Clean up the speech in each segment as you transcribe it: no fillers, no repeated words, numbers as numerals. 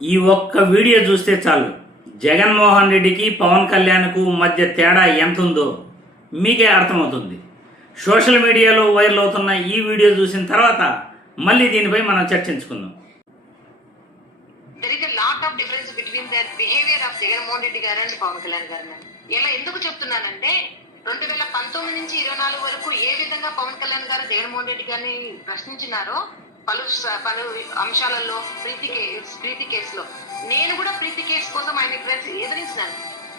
ఈ ఒక్క వీడియో చూస్తే చాలు జగన్మోహన్ రెడ్డికి పవన్ కళ్యాణ్కు మధ్య తేడా ఎంత ఉందో మీకే అర్థమవుతుంది. సోషల్ మీడియాలో వైరల్ అవుతున్న ఈ వీడియో చూసిన తర్వాత మళ్ళీ దీనిపై మనం చర్చించుకుందాం. There is a lot of difference between the behavior of Jaganmohan Reddy గారు అండ్ పవన్ కళ్యాణ్ గారు. ఇలా ఎందుకు చెప్తున్నానంటే 2019 నుంచి 24 వరకు ఏ విధంగా పవన్ కళ్యాణ్ గారు జగన్మోహన్ రెడ్డి గారిని ప్రశ్నించినారో పలు అంశాలలో ప్రీతి కేసులో నేను కూడా ప్రీతి కేసు కోసం ఆయన ఎదిరించినాను.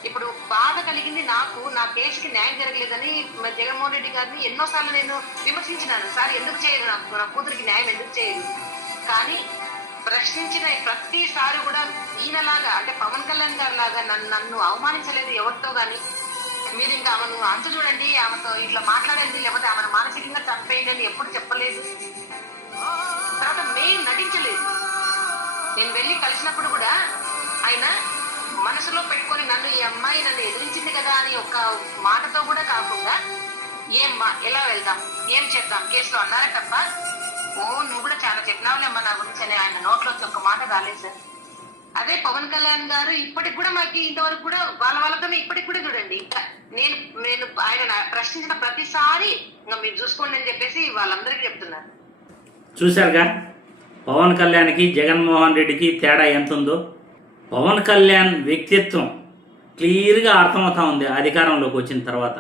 ఇప్పుడు బాధ కలిగింది నాకు, నా కేసుకి న్యాయం జరగలేదని జగన్మోహన్ రెడ్డి గారిని ఎన్నోసార్లు నేను విమర్శించినాను. సార్ ఎందుకు చేయరు, నాకు నా కూతురికి న్యాయం ఎందుకు చేయరు? కానీ ప్రశ్నించిన ప్రతిసారి కూడా ఈయనలాగా అంటే పవన్ కళ్యాణ్ గారు లాగా నన్ను అవమానించలేదు ఎవరితో గాని. మీరు ఇంకా ఆమెను అంత చూడండి, ఆమెతో ఇట్లా మాట్లాడండి, లేకపోతే ఆమెను మానసికంగా చంపేయండి అని ఎప్పుడు చెప్పలేదు. తర్వాత మేము నటించలేదు. నేను వెళ్ళి కలిసినప్పుడు కూడా ఆయన మనసులో పెట్టుకొని నన్ను ఈ అమ్మాయి నన్ను ఎదిరించింది కదా అని ఒక మాటతో కూడా కాకుండా ఎలా వెళ్దాం, ఏం చేద్దాం కేసులో అన్నారే తప్ప నువ్వు కూడా చాలా చెప్పినావులేమ్మా నా గురించి అని ఆయన నోట్లోంచి ఒక మాట రాలేదు సార్. అదే పవన్ కళ్యాణ్ గారు ఇప్పటికి కూడా మాకు ఇంతవరకు కూడా వాళ్ళతోనే ఇప్పటికి కూడా చూడండి, నేను ఆయన ప్రశ్నించిన ప్రతిసారి ఇంకా మీరు చూసుకోండి అని చెప్పేసి వాళ్ళందరికీ చెప్తున్నారు. చూశారుగా పవన్ కళ్యాణ్కి జగన్మోహన్ రెడ్డికి తేడా ఎంత ఉందో. పవన్ కళ్యాణ్ వ్యక్తిత్వం క్లియర్గా అర్థమవుతా ఉంది అధికారంలోకి వచ్చిన తర్వాత.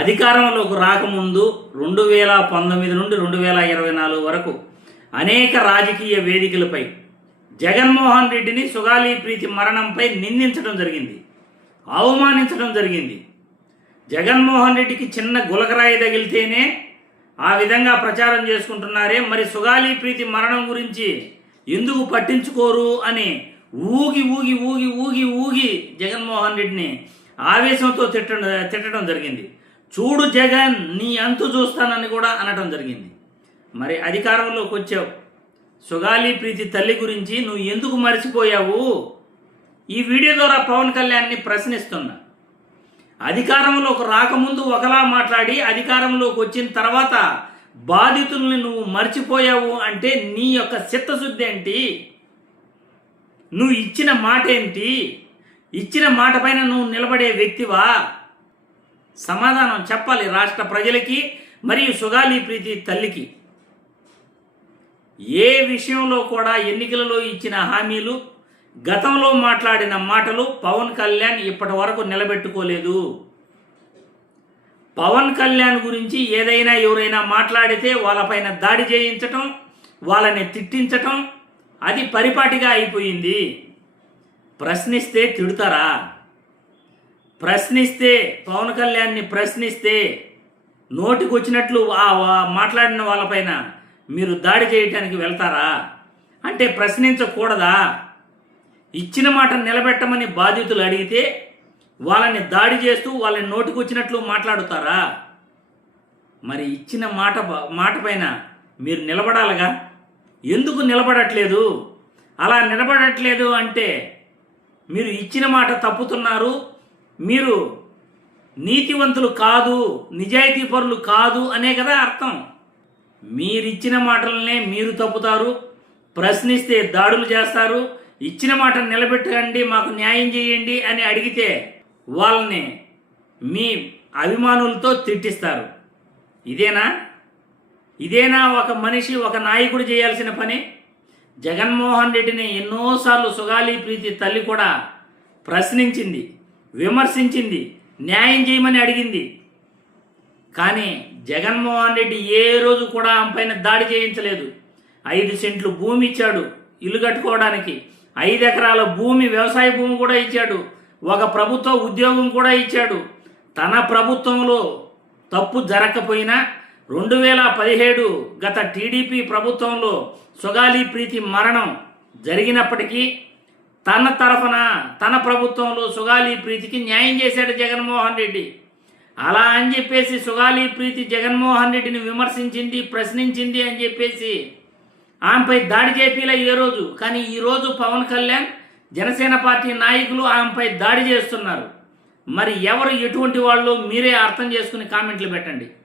అధికారంలోకి రాకముందు 2019 నుండి 2024 వరకు అనేక రాజకీయ వేదికలపై జగన్మోహన్ రెడ్డిని సుగాలి ప్రీతి మరణంపై నిందించడం జరిగింది, అవమానించడం జరిగింది. జగన్మోహన్ రెడ్డికి చిన్న గులకరాయి తగిలితేనే ఆ విధంగా ప్రచారం చేసుకుంటున్నారే, మరి సుగాలి ప్రీతి మరణం గురించి ఎందుకు పట్టించుకోరు అని ఊగి ఊగి ఊగి ఊగి ఊగి జగన్మోహన్ రెడ్డిని ఆవేశంతో తిట్టడం జరిగింది. చూడు జగన్, నీ అంతు చూస్తానని కూడా అనటం జరిగింది. మరి అధికారంలోకి వచ్చావు, సుగాలి ప్రీతి తల్లి గురించి నువ్వు ఎందుకు మర్చిపోయావు? ఈ వీడియో ద్వారా పవన్ కళ్యాణ్ని ప్రశ్నిస్తున్నా. అధికారంలోకి రాకముందు ఒకలా మాట్లాడి అధికారంలోకి వచ్చిన తర్వాత బాధితుల్ని నువ్వు మర్చిపోయావు అంటే నీ యొక్క చిత్తశుద్ధి ఏంటి? నువ్వు ఇచ్చిన మాట ఏంటి? ఇచ్చిన మాట పైన నువ్వు నిలబడే వ్యక్తివా? సమాధానం చెప్పాలి రాష్ట్ర ప్రజలకి మరియు సుగాలి ప్రీతి తల్లికి. ఏ విషయంలో కూడా ఎన్నికలలో ఇచ్చిన హామీలు, గతంలో మాట్లాడిన మాటలు పవన్ కళ్యాణ్ ఇప్పటి వరకు నిలబెట్టుకోలేదు. పవన్ కళ్యాణ్ గురించి ఏదైనా ఎవరైనా మాట్లాడితే వాళ్ళపైన దాడి చేయించటం, వాళ్ళని తిట్టించటం అది పరిపాటిగా అయిపోయింది. ప్రశ్నిస్తే తిడతారా? ప్రశ్నిస్తే పవన్ కళ్యాణ్ని ప్రశ్నిస్తే నోటికి వచ్చినట్లు మాట్లాడిన వాళ్ళపైన మీరు దాడి చేయటానికి వెళ్తారా? అంటే ప్రశ్నించకూడదా? ఇచ్చిన మాట నిలబెట్టమని బాధితులు అడిగితే వాళ్ళని దాడి చేస్తూ వాళ్ళని నోటికి వచ్చినట్లు మాట్లాడుతారా? మరి ఇచ్చిన మాట పైన మీరు నిలబడాలిగా. ఎందుకు నిలబడట్లేదు? అలా నిలబడట్లేదు అంటే మీరు ఇచ్చిన మాట తప్పుతున్నారు, మీరు నీతివంతులు కాదు, నిజాయితీ పరులు కాదు అనే కదా అర్థం. మీరిచ్చిన మాటలనే మీరు తప్పుతారు, ప్రశ్నిస్తే దాడులు చేస్తారు. ఇచ్చిన మాట నిలబెట్టండి, మాకు న్యాయం చేయండి అని అడిగితే వాళ్ళని మీ అభిమానులతో తిట్టిస్తారు. ఇదేనా ఒక మనిషి, ఒక నాయకుడు చేయాల్సిన పని? జగన్మోహన్ రెడ్డిని ఎన్నోసార్లు సుగాలి ప్రీతి తల్లి కూడా ప్రశ్నించింది, విమర్శించింది, న్యాయం చేయమని అడిగింది. కానీ జగన్మోహన్ రెడ్డి ఏ రోజు కూడా ఆమె పైన దాడి చేయించలేదు. 5 సెంట్లు భూమి ఇచ్చాడు ఇల్లు కట్టుకోవడానికి, 5 ఎకరాల భూమి వ్యవసాయ భూమి కూడా ఇచ్చాడు, ఒక ప్రభుత్వ ఉద్యోగం కూడా ఇచ్చాడు. తన ప్రభుత్వంలో తప్పు జరగకపోయినా 2017 గత టీడీపీ ప్రభుత్వంలో సుగాలి ప్రీతి మరణం జరిగినప్పటికీ తన తరఫున తన ప్రభుత్వంలో సుగాలి ప్రీతికి న్యాయం చేశాడు జగన్మోహన్ రెడ్డి. అలా అని చెప్పేసి సుగాలి ప్రీతి జగన్మోహన్ రెడ్డిని విమర్శించింది, ప్రశ్నించింది అని చెప్పేసి ఆమెపై దాడి చేపిలా ఏ రోజు. కానీ ఈరోజు పవన్ కళ్యాణ్, జనసేన పార్టీ నాయకులు ఆమెపై దాడి చేస్తున్నారు. మరి ఎవరు ఎటువంటి వాళ్ళు మీరే అర్థం చేసుకుని కామెంట్లు పెట్టండి.